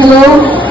Hello?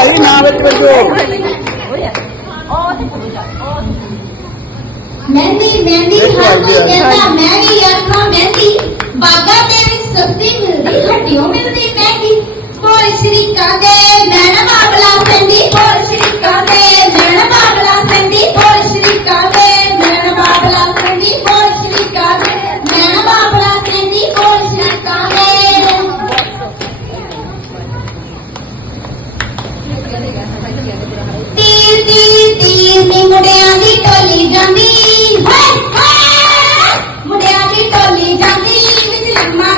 ਭਾਈ ਨਾ ਵਿੱਚ ਮਹਿੰਦੀ ਮਹਿੰਦੀ ਹਰ ਕੋਈ ਕਹਿੰਦਾ ਮੈਂ ਵੀ ਯਾਤਰਾ ਮਹਿੰਦੀ। ਬਾਗਾ ਤੇ ਵੀ ਸਸਤੀ ਮਿਲਦੀ ਹੱਡੀਓ ਮਿਲਦੀ ਮਹਿੰਦੀ। ਕੋਈ ਸ਼੍ਰੀ ਕਾਗੇ ਤੀਰ ਤੀਰ ਤੀਰ ਨੀ ਮੁੰਡਿਆਂ ਦੀ ਟੋਲੀ ਜਾਂਦੀ। ਹਾਏ ਮੁੰਡਿਆਂ ਦੀ ਟੋਲੀ ਜਾਂਦੀ, ਵਿੱਚ ਲੰਮਾ